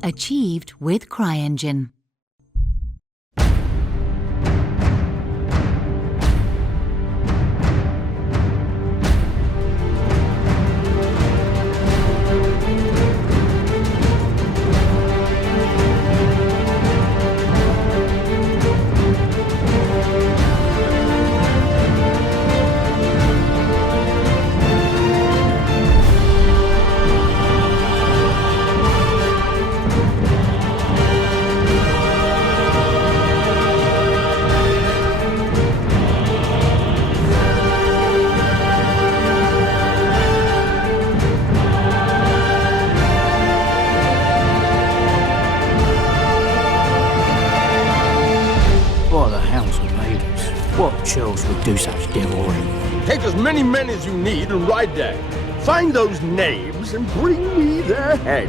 Achieved with CryEngine. What the hounds have made us? What churls would do such devilry? Take as many men as you need and ride there. Find those knaves and bring me their head.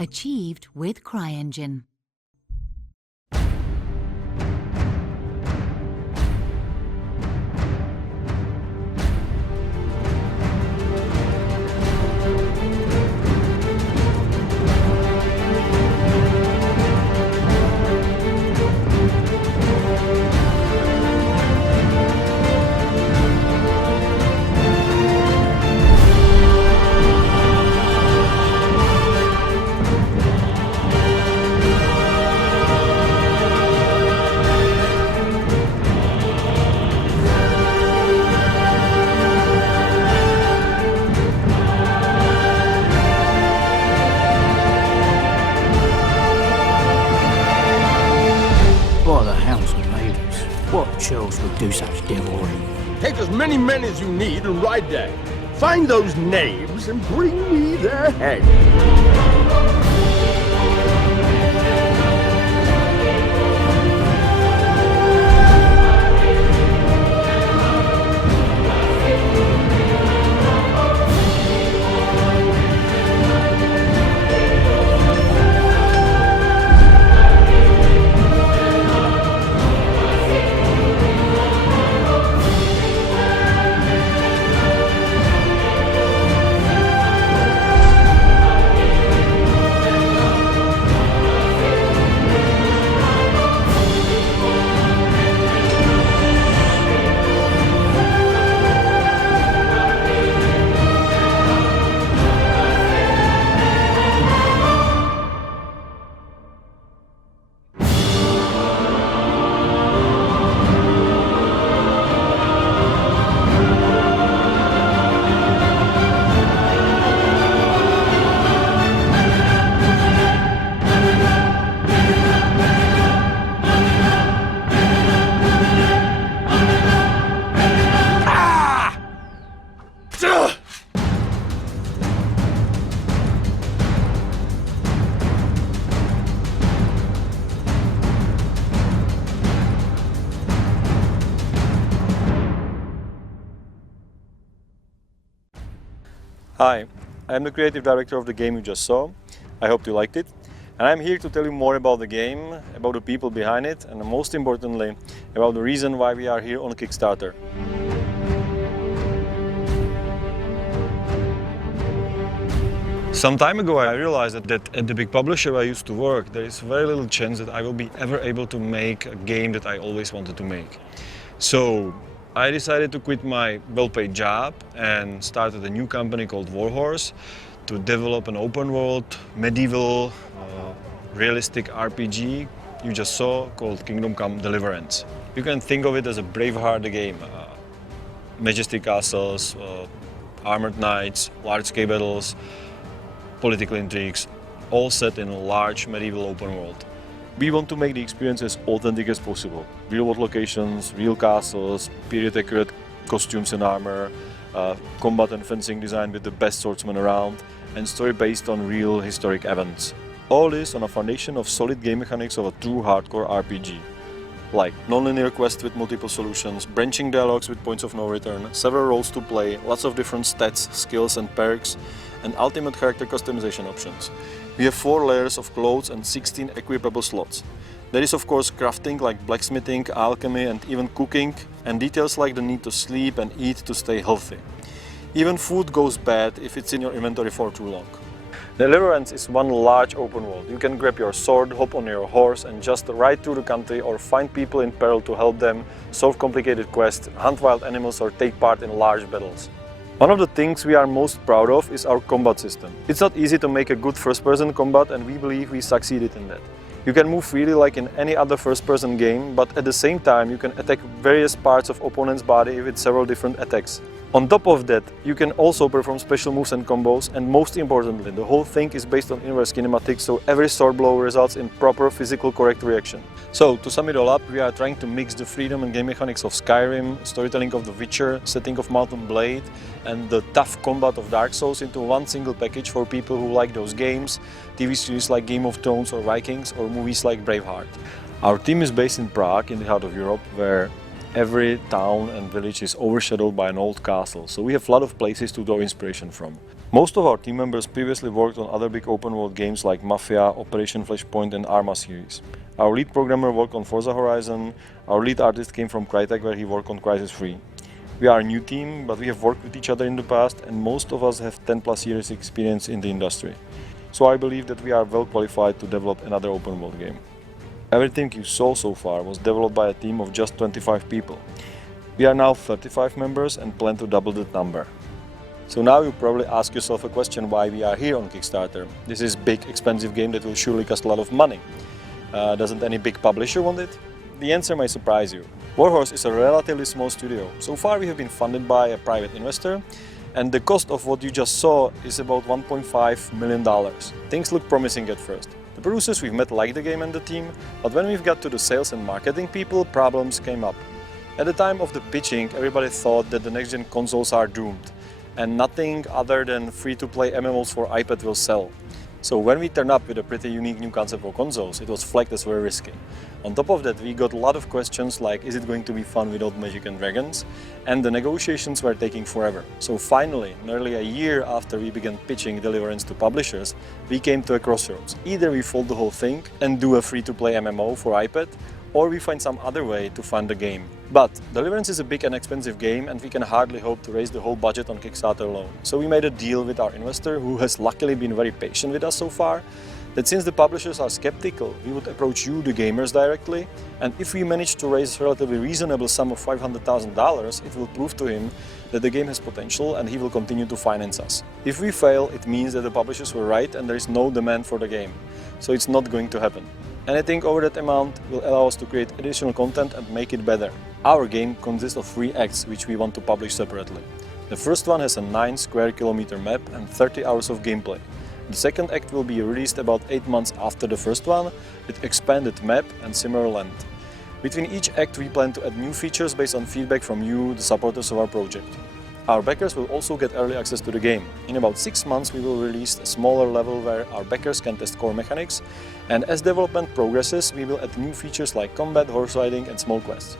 Achieved with CryEngine. What the hounds have made us? What churls would do such devilry? Take as many men as you need and ride there. Find those knaves and bring me their head. Hi, I am the creative director of the game you just saw. I hope you liked it. And I'm here to tell you more about the game, about the people behind it, and most importantly, about the reason why we are here on Kickstarter. Some time ago I realized that at the big publisher I used to work, there is very little chance that I will be ever able to make a game that I always wanted to make. So I decided to quit my well-paid job and started a new company called Warhorse to develop an open-world, medieval, realistic RPG you just saw called Kingdom Come Deliverance. You can think of it as a Braveheart game. Majestic castles, armored knights, large-scale battles, political intrigues, all set in a large medieval open world. We want to make the experience as authentic as possible. Real-world locations, real castles, period-accurate costumes and armor, combat and fencing design with the best swordsmen around, and story based on real historic events. All this on a foundation of solid game mechanics of a true hardcore RPG. Like non-linear quests with multiple solutions, branching dialogues with points of no return, several roles to play, lots of different stats, skills and perks, and ultimate character customization options. We have 4 layers of clothes and 16 equipable slots. There is of course crafting like blacksmithing, alchemy and even cooking, and details like the need to sleep and eat to stay healthy. Even food goes bad if it's in your inventory for too long. Deliverance is one large open world. You can grab your sword, hop on your horse and just ride through the country or find people in peril to help them, solve complicated quests, hunt wild animals or take part in large battles. One of the things we are most proud of is our combat system. It's not easy to make a good first-person combat and we believe we succeeded in that. You can move freely like in any other first-person game, but at the same time you can attack various parts of opponent's body with several different attacks. On top of that, you can also perform special moves and combos, and most importantly, the whole thing is based on inverse kinematics, so every sword blow results in proper physical correct reaction. So, to sum it all up, we are trying to mix the freedom and game mechanics of Skyrim, storytelling of The Witcher, setting of Mountain Blade, and the tough combat of Dark Souls into one single package for people who like those games, TV series like Game of Thrones or Vikings, or movies like Braveheart. Our team is based in Prague, in the heart of Europe, where every town and village is overshadowed by an old castle, so we have a lot of places to draw inspiration from. Most of our team members previously worked on other big open world games like Mafia, Operation Flashpoint and Arma series. Our lead programmer worked on Forza Horizon, our lead artist came from Crytek where he worked on Crysis 3. We are a new team, but we have worked with each other in the past and most of us have 10+ years experience in the industry. So I believe that we are well qualified to develop another open world game. Everything you saw so far was developed by a team of just 25 people. We are now 35 members and plan to double that number. So now you probably ask yourself a question why we are here on Kickstarter. This is a big, expensive game that will surely cost a lot of money. Doesn't any big publisher want it? The answer may surprise you. Warhorse is a relatively small studio. So far we have been funded by a private investor, and the cost of what you just saw is about $1.5 million. Things look promising at first. The producers we've met like the game and the team, but when we've got to the sales and marketing people, problems came up. At the time of the pitching, everybody thought that the next-gen consoles are doomed, and nothing other than free-to-play MMOs for iPad will sell. So when we turned up with a pretty unique new concept for consoles, it was flagged as very risky. On top of that, we got a lot of questions like, is it going to be fun without magic and dragons? And the negotiations were taking forever. So finally, nearly a year after we began pitching Deliverance to publishers, we came to a crossroads. Either we fold the whole thing and do a free-to-play MMO for iPad, or we find some other way to fund the game. But Deliverance is a big and expensive game and we can hardly hope to raise the whole budget on Kickstarter alone. So we made a deal with our investor, who has luckily been very patient with us so far, that since the publishers are skeptical, we would approach you, the gamers, directly, and if we manage to raise a relatively reasonable sum of $500,000, it will prove to him that the game has potential and he will continue to finance us. If we fail, it means that the publishers were right and there is no demand for the game. So it's not going to happen. Anything over that amount will allow us to create additional content and make it better. Our game consists of 3 acts which we want to publish separately. The first one has a 9 square kilometer map and 30 hours of gameplay. The second act will be released about 8 months after the first one, with expanded map and similar length. Between each act we plan to add new features based on feedback from you, the supporters of our project. Our backers will also get early access to the game. In about 6 months we will release a smaller level where our backers can test core mechanics, and as development progresses we will add new features like combat, horse riding and small quests.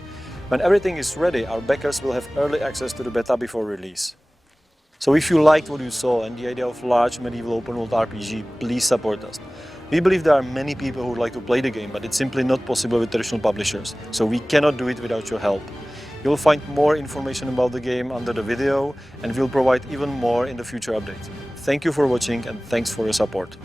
When everything is ready, our backers will have early access to the beta before release. So if you liked what you saw and the idea of large medieval open world RPG, please support us. We believe there are many people who would like to play the game, but it's simply not possible with traditional publishers, so we cannot do it without your help. You'll find more information about the game under the video, and we'll provide even more in the future updates. Thank you for watching and thanks for your support.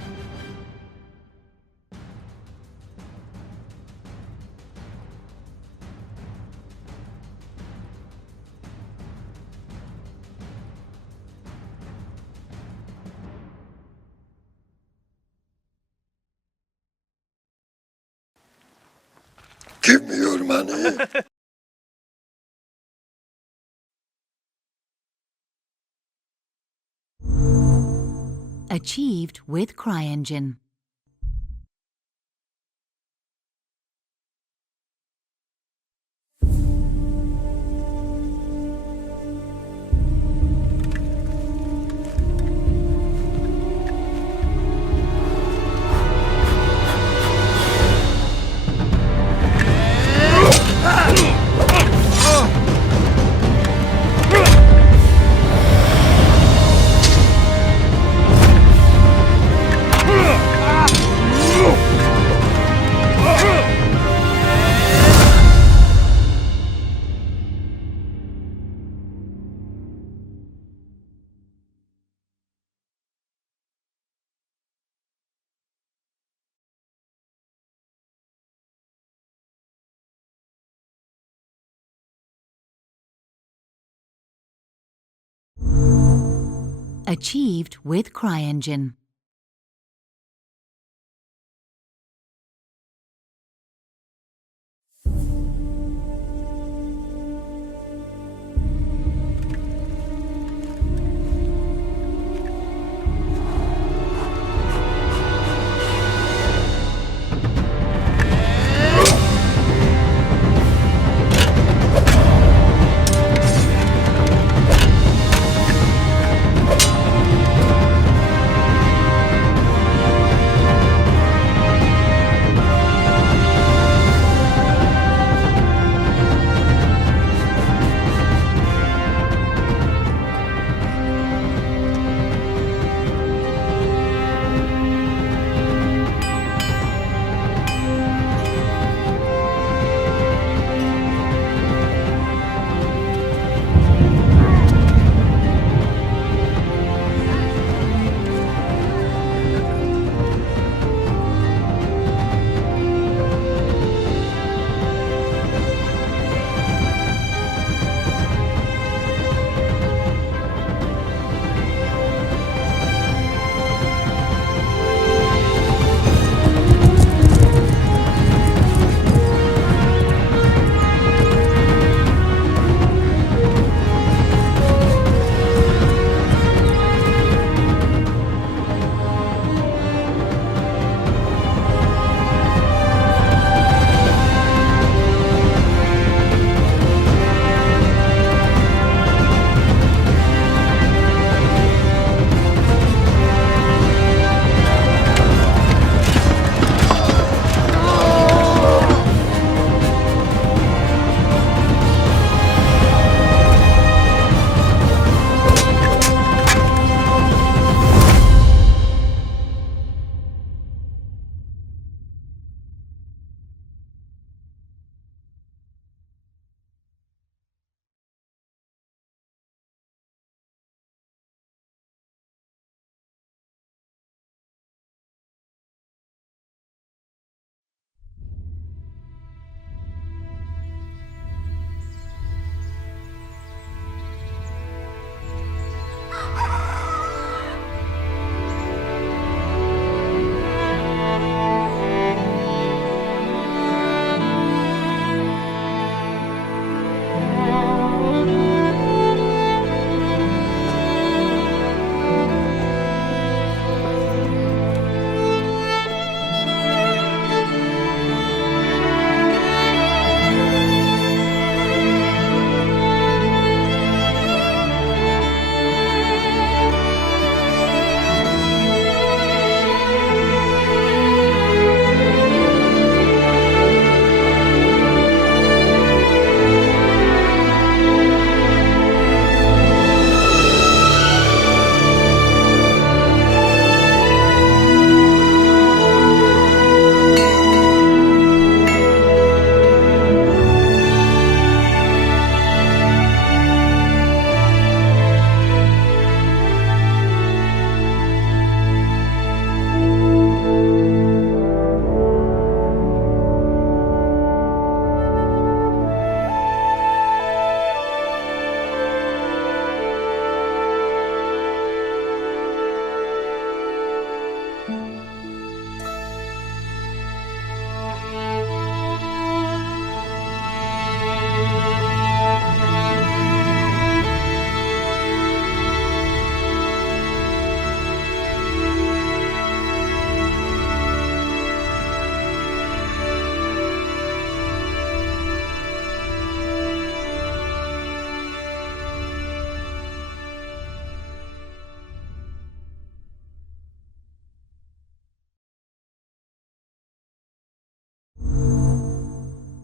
Give me your money! Achieved with CryEngine. Achieved with CryEngine.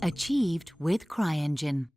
Achieved with CryEngine.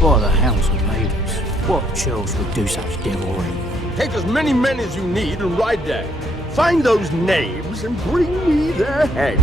By the hounds of maidens, what churls would do such devilry? Take as many men as you need and ride there. Find those knaves and bring me their heads.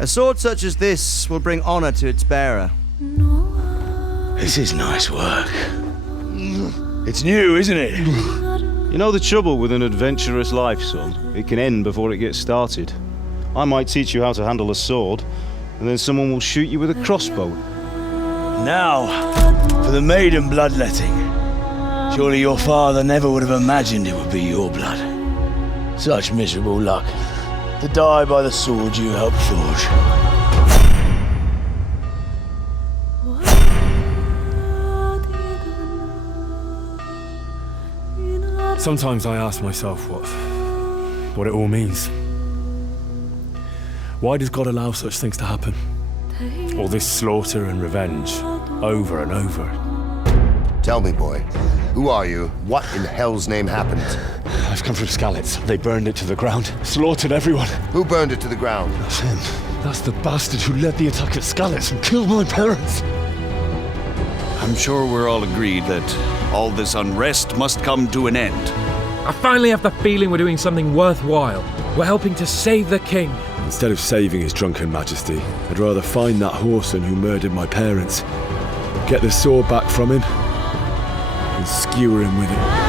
A sword such as this will bring honor to its bearer. This is nice work. It's new, isn't it? You know the trouble with an adventurous life, son? It can end before it gets started. I might teach you how to handle a sword, and then someone will shoot you with a crossbow. Now, for the maiden bloodletting. Surely your father never would have imagined it would be your blood. Such miserable luck. To die by the sword you helped forge. Sometimes I ask myself what it all means. Why does God allow such things to happen? All this slaughter and revenge, over and over. Tell me, boy, who are you? What in hell's name happened? I've come from Skalitz. They burned it to the ground, slaughtered everyone. Who burned it to the ground? That's him. That's the bastard who led the attack at Skalitz and killed my parents. I'm sure we're all agreed that all this unrest must come to an end. I finally have the feeling we're doing something worthwhile. We're helping to save the king. Instead of saving his drunken majesty, I'd rather find that whoreson who murdered my parents, get the sword back from him, and skewer him with it.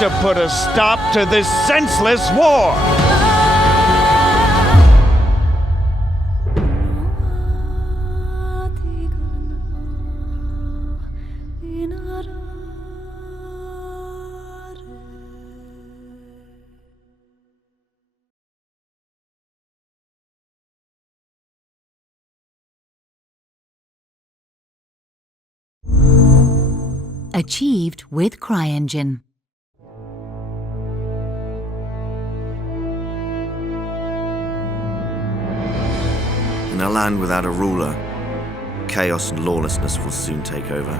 To put a stop to this senseless war. Achieved with CryEngine. In a land without a ruler, chaos and lawlessness will soon take over.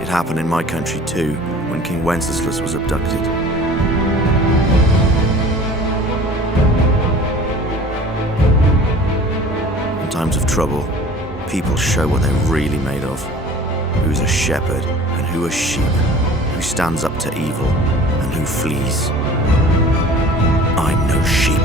It happened in my country too, when King Wenceslas was abducted. In times of trouble, people show what they're really made of. Who's a shepherd and who a sheep, who stands up to evil and who flees. I'm no sheep.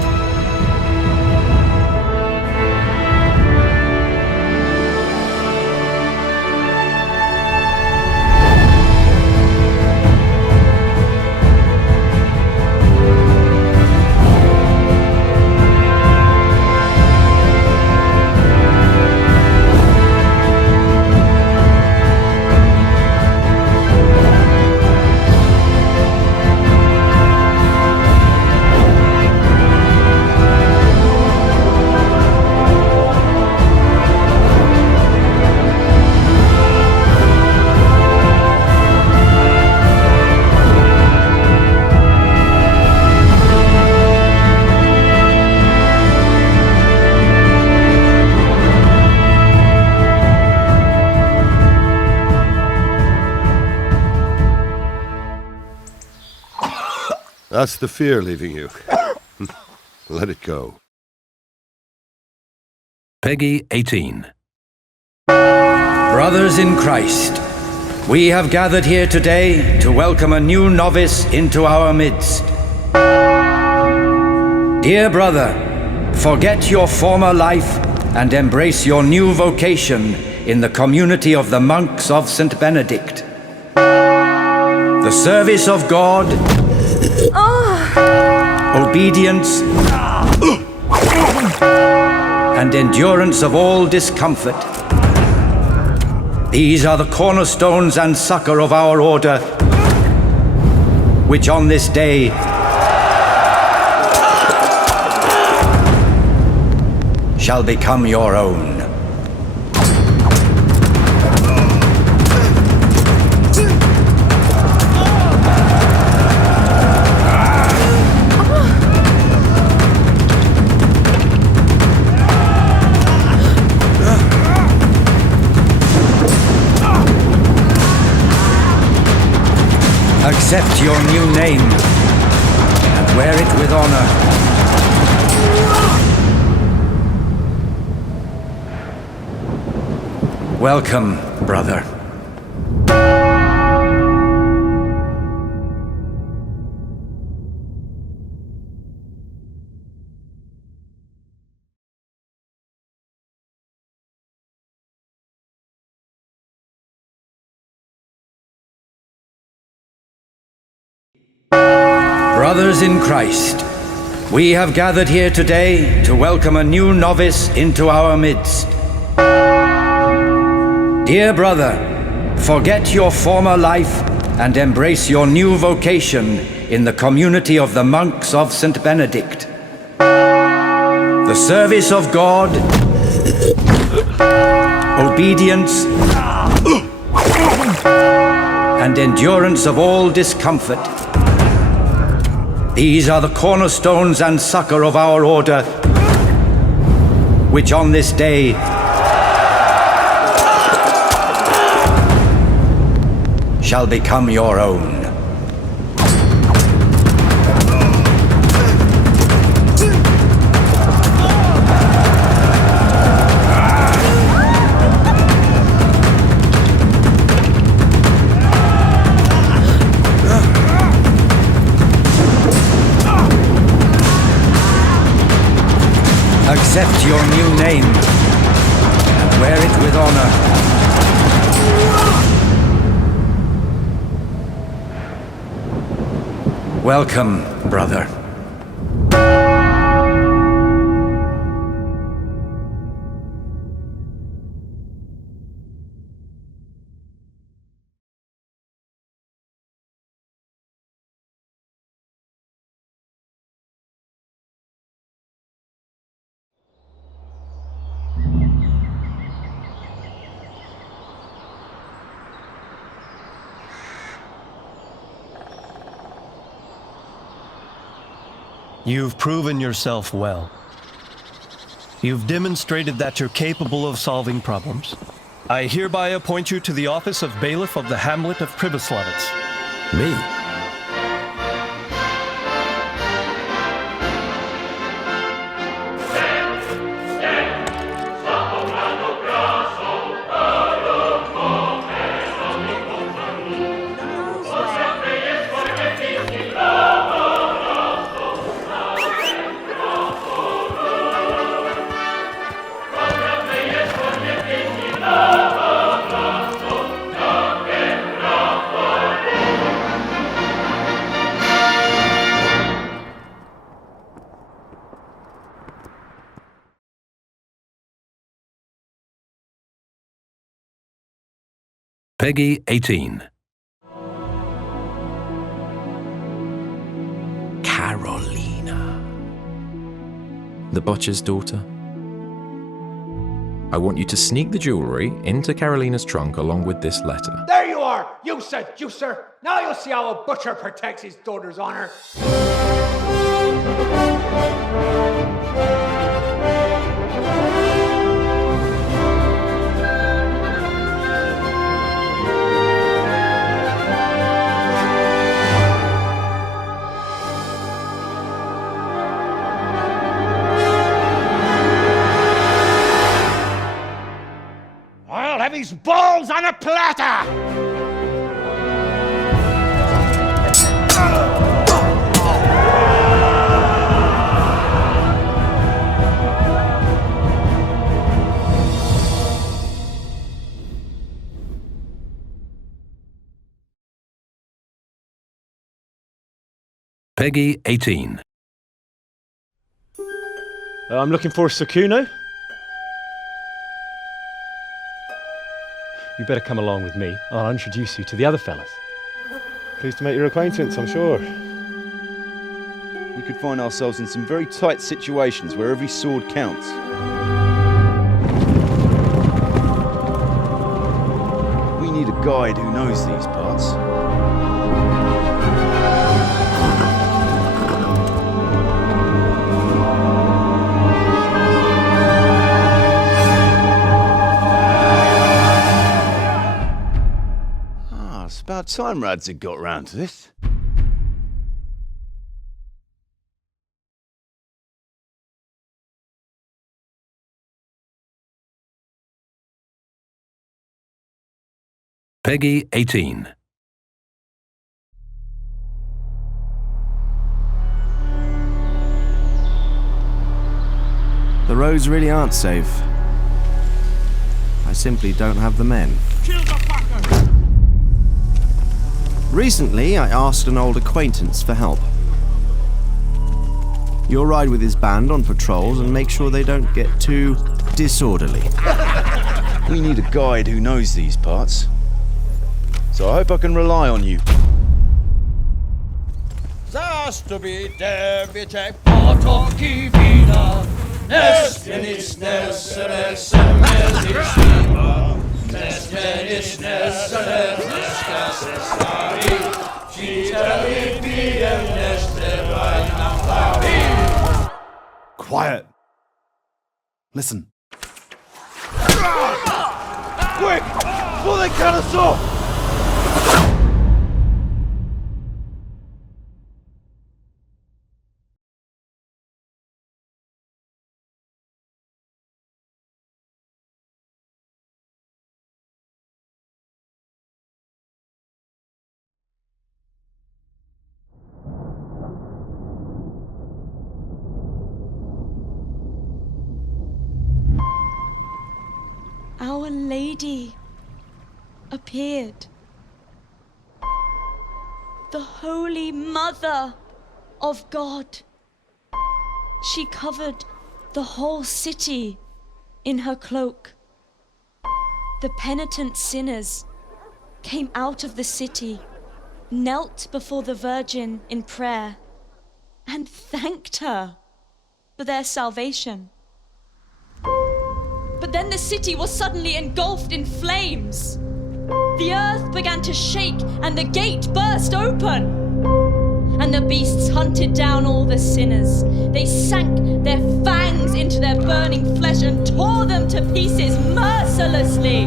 That's the fear leaving you. Let it go. Peggy 18. Brothers in Christ, we have gathered here today to welcome a new novice into our midst. Dear brother, forget your former life and embrace your new vocation in the community of the monks of St. Benedict. The service of God, obedience, and endurance of all discomfort. These are the cornerstones and succor of our order, which on this day shall become your own. Accept your new name and wear it with honor. Welcome, brother. Brothers in Christ, we have gathered here today to welcome a new novice into our midst. Dear brother, forget your former life and embrace your new vocation in the community of the monks of St. Benedict. The service of God, obedience, and endurance of all discomfort. These are the cornerstones and succor of our order, which on this day shall become your own. Accept your new name and wear it with honor. Welcome, brother. You've proven yourself well. You've demonstrated that you're capable of solving problems. I hereby appoint you to the office of Bailiff of the Hamlet of Pribyslavitz. Me? Peggy 18. Carolina. The butcher's daughter. I want you to sneak the jewellery into Carolina's trunk along with this letter. There you are, you seducer! Now you'll see how a butcher protects his daughter's honor. I'll have his balls on a platter! Peggy 18. I'm looking for a Sakuno. You better come along with me. I'll introduce you to the other fellas. Pleased to make your acquaintance, I'm sure. We could find ourselves in some very tight situations where every sword counts. We need a guide who knows these parts. It's about time Rads had got round to this. Peggy 18. The roads really aren't safe. I simply don't have the men. Kill the fucker! Recently, I asked an old acquaintance for help. You'll ride with his band on patrols and make sure they don't get too disorderly. We need a guide who knows these parts. So I hope I can rely on you. Quiet. Listen. Quick! Before they cut us off! Our Lady appeared. The Holy Mother of God. She covered the whole city in her cloak. The penitent sinners came out of the city, knelt before the Virgin in prayer, and thanked her for their salvation. But then the city was suddenly engulfed in flames. The earth began to shake and the gate burst open. and the beasts hunted down all the sinners. They sank their fangs into their burning flesh and tore them to pieces mercilessly.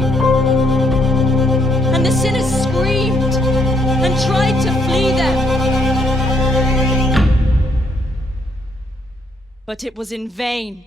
And the sinners screamed and tried to flee them. But it was in vain.